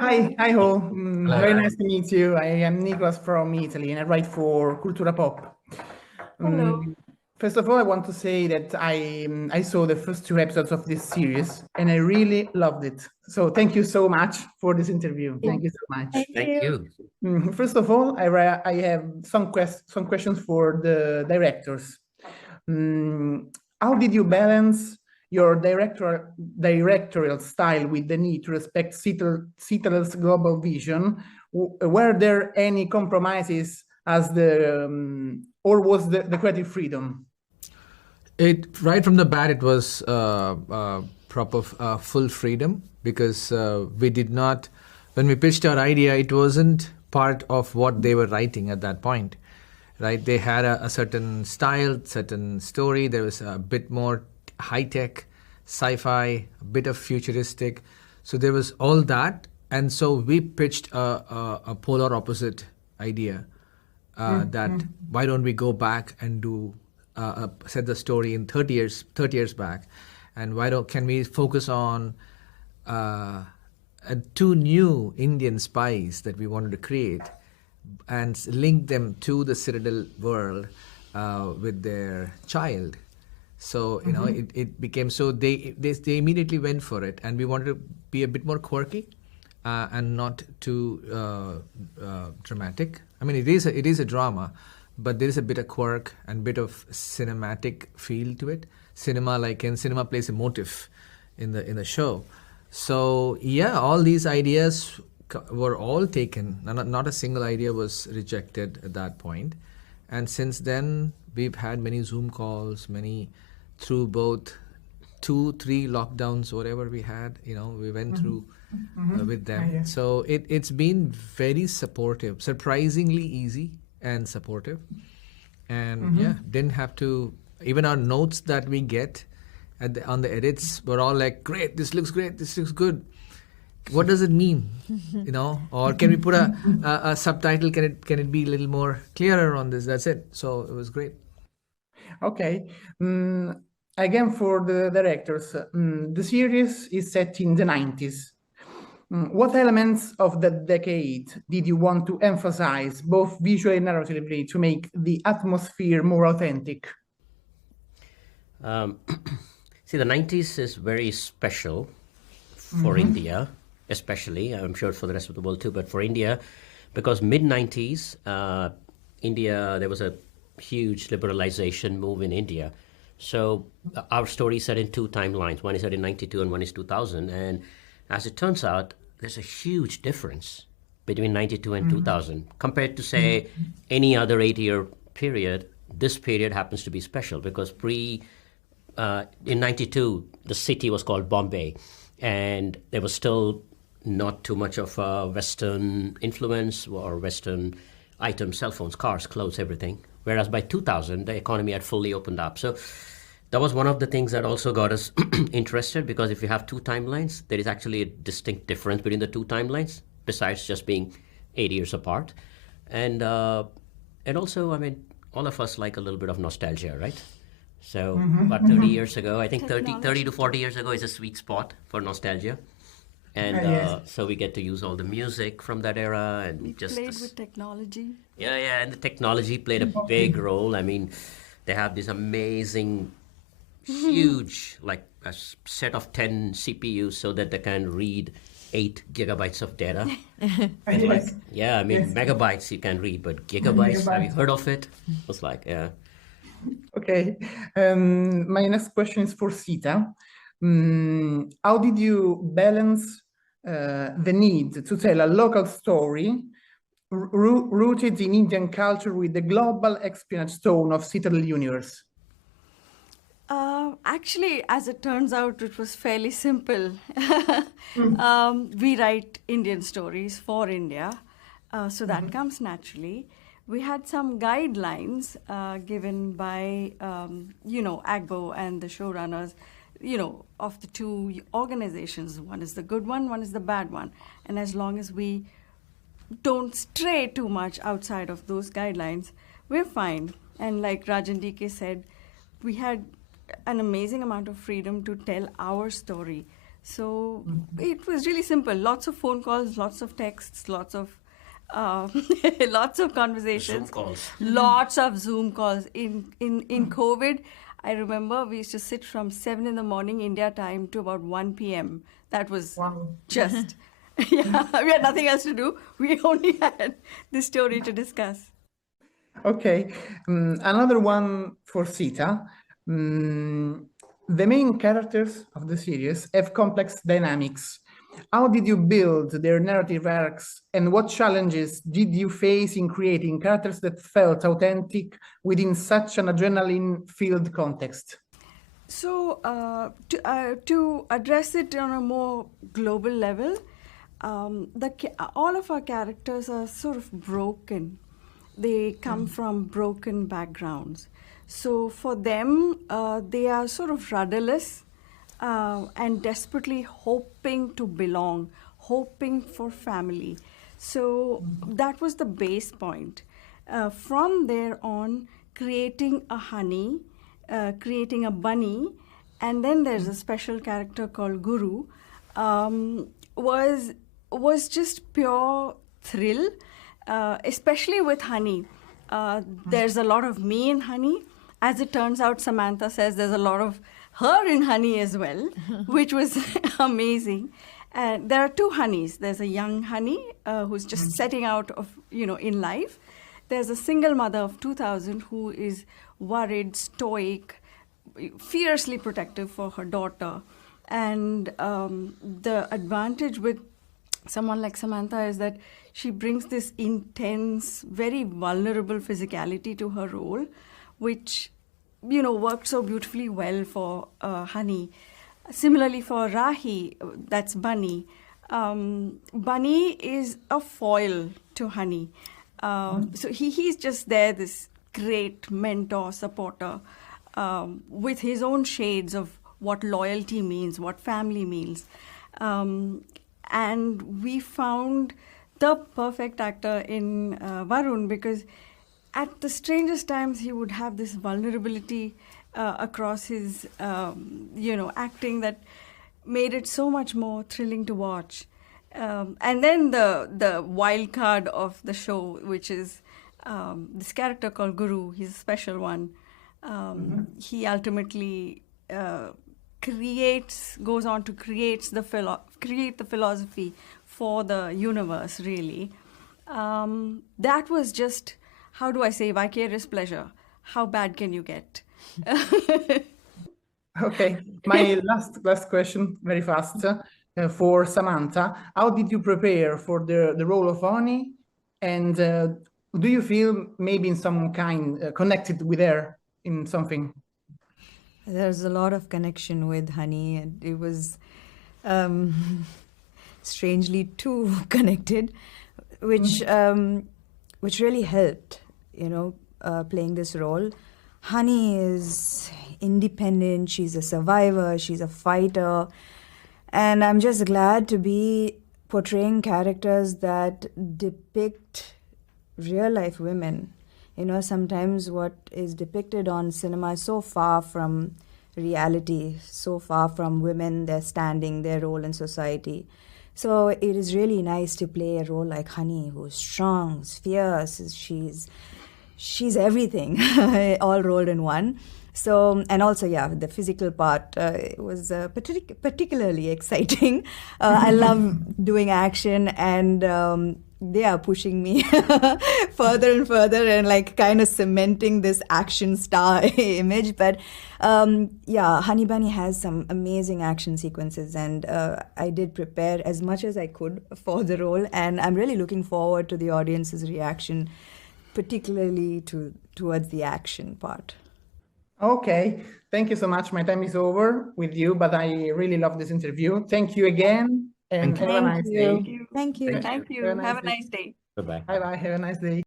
Hi, Ho. Hello. Very nice to meet you. I am Nicolas from Italy and I write for Cultura Pop. Hello. First of all, I want to say that I saw the first two episodes of this series and I really loved it. So thank you so much for this interview. Thank you so much. Thank you. First of all, I have some questions for the directors. How did you balance your directorial style with the need to respect Citadel's global vision? Were there any compromises or was the creative freedom? Right from the bat, it was proper full freedom because we did not, when we pitched our idea, it wasn't part of what they were writing at that point, right? They had a certain style, certain story. There was a bit more high-tech, sci-fi, a bit of futuristic. So there was all that. And so we pitched a polar opposite idea that why don't we go back and do set the story in 30 years back, and can we focus on two new Indian spies that we wanted to create and link them to the Citadel world with their child. So it became so they immediately went for it, and we wanted to be a bit more quirky and not too dramatic. I mean, it is a drama, but there is a bit of quirk and bit of cinematic feel to it. Cinema plays a motif in the show. So yeah, all these ideas were all taken. Not a single idea was rejected at that point. And since then, we've had many Zoom calls, through both 2-3 lockdowns, whatever we had. We went through with them. Yeah. So it's been very supportive, surprisingly easy and supportive. And didn't have to, even our notes that we get on the edits were all like, great, this looks good. What does it mean? Or can we put a subtitle? Can it be a little more clearer on this? That's it. So it was great. Okay. Again, for the directors, the series is set in the 90s. What elements of that decade did you want to emphasize, both visually and narratively, to make the atmosphere more authentic? See, the 90s is very special for India, especially. I'm sure for the rest of the world too, but for India, because mid-90s, India, there was a huge liberalization move in India. So our story is set in two timelines. One is set in 92 and one is 2000. And as it turns out, there's a huge difference between 92 and 2000. Compared to, say, any other 8-year period, this period happens to be special because in 92, the city was called Bombay. And there was still not too much of a Western influence or Western items, cell phones, cars, clothes, everything. Whereas by 2000, the economy had fully opened up. So that was one of the things that also got us interested, because if you have two timelines, there is actually a distinct difference between the two timelines, besides just being 8 years apart. And also, I mean, all of us like a little bit of nostalgia, right? So about 30 years ago, I think 30 to 40 years ago is a sweet spot for nostalgia. And so we get to use all the music from that era. And We played with technology. Yeah, and the technology played a big role. I mean, they have this amazing, huge, like a set of 10 CPUs so that they can read 8 gigabytes of data. Yes. Yeah, I mean, megabytes you can read, but gigabytes, have you heard of it? It was like, yeah. Okay. My next question is for Sita. How did you balance the need to tell a local story rooted in Indian culture with the global espionage tone of Citadel universe? Actually, as it turns out, it was fairly simple. We write Indian stories for India, so that comes naturally. We had some guidelines given by, Agbo and the showrunners, of the two organizations. One is the good one is the bad one. And as long as we don't stray too much outside of those guidelines, we're fine. And like Raj DK said, we had an amazing amount of freedom to tell our story. So it was really simple. Lots of phone calls, lots of texts, lots of lots of conversations, Zoom calls. lots of Zoom calls. In COVID, I remember we used to sit from 7 in the morning India time to about 1 p.m. That was just, yeah, we had nothing else to do. We only had this story to discuss. Okay, another one for Sita. The main characters of the series have complex dynamics. How did you build their narrative arcs, and what challenges did you face in creating characters that felt authentic within such an adrenaline-filled context? So to address it on a more global level, all of our characters are sort of broken. They come from broken backgrounds. So for them, they are sort of rudderless and desperately hoping to belong, hoping for family. So that was the base point. From there on, creating a honey, creating a bunny, and then there's a special character called Guru, was just pure thrill. Especially with honey. There's a lot of me in honey. As it turns out, Samantha says there's a lot of her in honey as well, which was amazing. There are two honeys. There's a young honey who's just setting out of, in life. There's a single mother of 2,000 who is worried, stoic, fiercely protective for her daughter. And the advantage with someone like Samantha is that she brings this intense, very vulnerable physicality to her role, which, worked so beautifully well for Honey. Similarly for Rahi, that's Bunny. Bunny is a foil to Honey. So he's just there, this great mentor, supporter, with his own shades of what loyalty means, what family means. And we found the perfect actor in Varun, because at the strangest times he would have this vulnerability across his, acting that made it so much more thrilling to watch. And then the wild card of the show, which is this character called Guru. He's a special one. He ultimately goes on to create the philosophy for the universe, really. That was just, how do I say, vicarious pleasure. How bad can you get? Okay, my last question, very fast, for Samantha. How did you prepare for the role of Oni? And do you feel maybe in some kind connected with her in something? There's a lot of connection with Honey, and it was strangely too connected, which really helped, playing this role. Honey is independent, she's a survivor, she's a fighter, and I'm just glad to be portraying characters that depict real-life women. Sometimes what is depicted on cinema is so far from reality, so far from women, their standing, their role in society. So it is really nice to play a role like Honey, who's strong, fierce, she's everything, all rolled in one. So, and also, the physical part was particularly exciting. I love doing action, and they are pushing me further and further and kind of cementing this action star image. But Honey Bunny has some amazing action sequences, and I did prepare as much as I could for the role, and I'm really looking forward to the audience's reaction, particularly towards the action part. Okay, thank you so much. My time is over with you, but I really love this interview. Thank you again, and have a nice day. Thank you. Thank you. Have a nice day. Bye-bye. Bye-bye. Have a nice day.